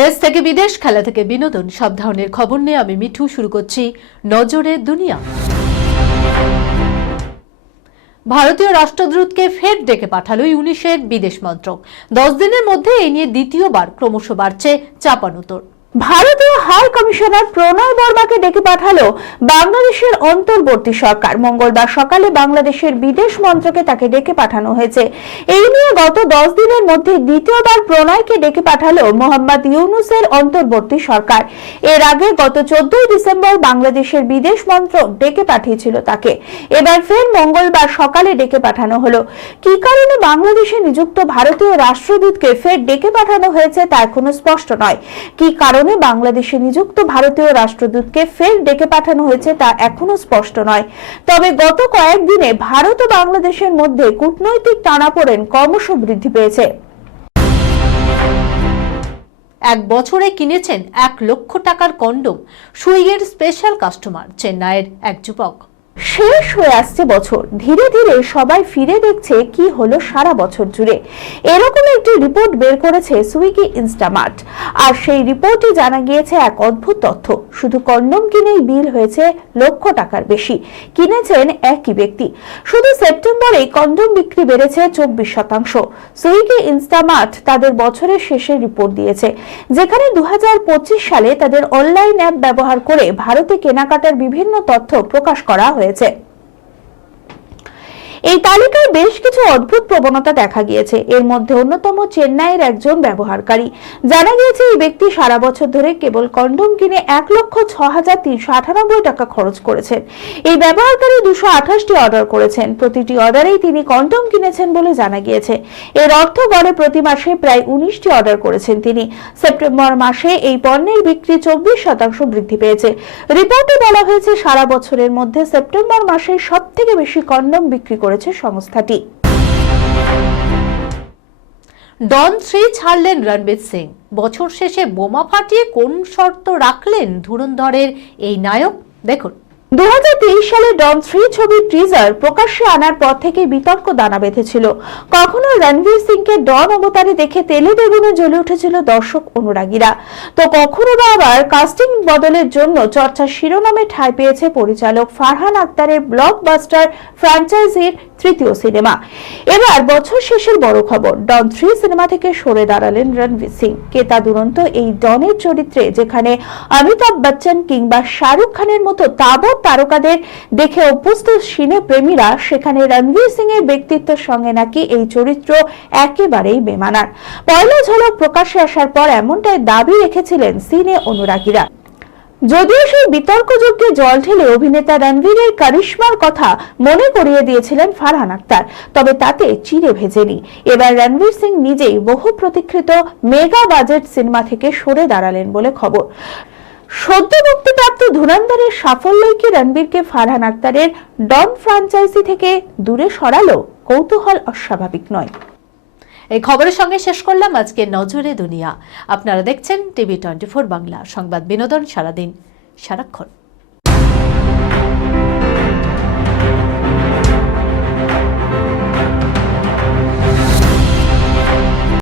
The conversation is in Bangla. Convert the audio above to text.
দেশ থেকে বিদেশ, খেলা থেকে বিনোদন, সব ধরনের খবর নিয়ে আমি মিঠু শুরু করছি নজরে দুনিয়া। ভারতীয় রাষ্ট্রদূতকে ফের ডেকে পাঠালো ইউনিসের বিদেশ মন্ত্রক। 10 দিনের মধ্যে এই নিয়ে দ্বিতীয়বার ক্রমশ বাড়ছে চাপানুতর। ভারতীয় হাই কমিশনার প্রণয় বর্মাকে ডেকে পাঠালো বাংলাদেশের অন্তর্বর্তী সরকার। মঙ্গলবার সকালে বাংলাদেশের বিদেশ মন্ত্রকে তাকে ডেকে পাঠানো হয়েছে। এই নিয়ে গত 10 দিনের মধ্যে দ্বিতীয়বার প্রণয়কে ডেকে পাঠালো মোহাম্মদ ইউনূসের অন্তর্বর্তী সরকার। এর আগে গত 14 ডিসেম্বর বাংলাদেশের বিদেশ মন্ত্রক ডেকে পাঠিয়েছিল তাকে। এবার ফের মঙ্গলবার সকালে ডেকে পাঠানো হলো। কি কারণে বাংলাদেশে নিযুক্ত ভারতীয় রাষ্ট্রদূতকে ফের ডেকে পাঠানো হয়েছে তা এখনো স্পষ্ট নয়। কি কারণে বাংলাদেশে নিযুক্ত ভারতীয় রাষ্ট্রদূতকে ফের ডেকে পাঠানো হয়েছে তা এখনো স্পষ্ট নয়। তবে গত কয়েকদিনে ভারত ও বাংলাদেশের মধ্যে কূটনৈতিক টানাপোড়েন ক্রমশ বৃদ্ধি পেয়েছে। এক বছরে কিনেছেন 1 লক্ষ টাকার কন্ডোম। সুইগের স্পেশাল কাস্টমার চেন্নাইয়ের এক যুবক। শেষ হয়ে আসছে বছর, ধীরে ধীরে সবাই ফিরে দেখছে কি হলো সারা বছর জুড়ে। এরকম একটি রিপোর্ট বের করেছে সুইগি ইনস্টামার্ট। আর সেই রিপোর্টে জানা গিয়েছে এক অদ্ভুত তথ্য। শুধু কন্ডোম কিনেই বিল হয়েছে লক্ষ টাকার বেশি। কিনেছেন একই ব্যক্তি। শুধু সেপ্টেম্বরে কন্ডোম বিক্রি বেড়েছে 24%। সুইগি ইনস্টামার্ট তাদের বছরের শেষে রিপোর্ট দিয়েছে, যেখানে 2025 সালে তাদের অনলাইন অ্যাপ ব্যবহার করে ভারতে কেনাকাটার বিভিন্ন তথ্য প্রকাশ করা হয়েছে। এই তালিকায় বেশ কিছু অদ্ভুত প্রবণতা দেখা গিয়েছে। এর মধ্যে অন্যতম চেন্নাইয়ের একজন ব্যবহারকারী। জানা গিয়েছে এই ব্যক্তি সারা বছর ধরে কেবল কন্ডোম কিনে 1,06,398 টাকা খরচ করেছেন। এই ব্যবহারকারী 228টি অর্ডার করেছেন। প্রতিটি অর্ডারেই তিনি কন্ডোম কিনেছেন বলে জানা গিয়েছে। এর অর্থ গড়ে প্রতি মাসে প্রায় 19টি অর্ডার করেছেন তিনি। সেপ্টেম্বর মাসে এই পণ্যের বিক্রি 24% বৃদ্ধি পেয়েছে। রিপোর্টে বলা হয়েছে সারা বছরের মধ্যে সেপ্টেম্বর মাসে সবথেকে বেশি কন্ডোম বিক্রি করেছে সংস্থাটি। ডন 3 ছাড়লেন রণবীর সিং। বছর শেষে বোমা ফাটিয়ে কোন শর্ত রাখলেন ধুরন্ধরের এই নায়ক, দেখুন। 2023 সালে ডন 3 ছবির টিজার প্রকাশ্যে আনার পর থেকে বিতর্ক দানা বেঁধেছিল। কখনো রণবীর সিংকে ডন অবতারে দেখে তেলে বেগুনে জ্বলে উঠেছিল দর্শক অনুরাগীরা, তো কখনো বা আবার কাস্টিং বদলের জন্য চর্চার শিরোনামে ঠাঁই পেয়েছে পরিচালক ফারহান আক্তারের ব্লকবাস্টার ফ্র্যাঞ্চাইজির তৃতীয় সিনেমা। এবার বছর শেষের বড় খবর, ডন 3 সিনেমা থেকে সরে দাঁড়ালেন রণবীর সিং। কেতা দুরন্ত এই ডনের চরিত্রে যেখানে অমিতাভ বচ্চন কিংবা শাহরুখ খানের মতো তারকাদের দেখে অভ্যস্ত সিনে প্রেমীরা, সেখানে রণবীর সিং এর ব্যক্তিত্বের সঙ্গে নাকি এই চরিত্র একেবারেই বেমানান। পয়লা ঝলক প্রকাশ্যে আসার পর এমনটাই দাবি রেখেছিলেন সিনে অনুরাগীরা। যদিও সেই বিতর্কযজ্ঞে জল ঢেলে অভিনেতা রণবীরের কারিশমার কথা মনে করিয়ে দিয়েছিলেন ফারহান আক্তার, তবে তাতে চিড়ে ভেজেনি। এবার রণবীর সিং নিজেই বহু প্রতীক্ষিত মেগা বাজেট সিনেমা থেকে সরে দাঁড়ালেন বলে খবর। সদ্য মুক্তিপ্রাপ্ত ধুরন্ধরের সাফল্যই কি রণবীরকে ফারহান আক্তারের ডন ফ্র্যাঞ্চাইজি থেকে দূরে সরালো? কৌতূহল অস্বাভাবিক নয়। এই খবরের সঙ্গে শেষ করলাম আজকে নজরে দুনিয়া। আপনারা দেখছেন টিভি 24 বাংলা, সংবাদ বিনোদন সারাদিন সারাক্ষণ।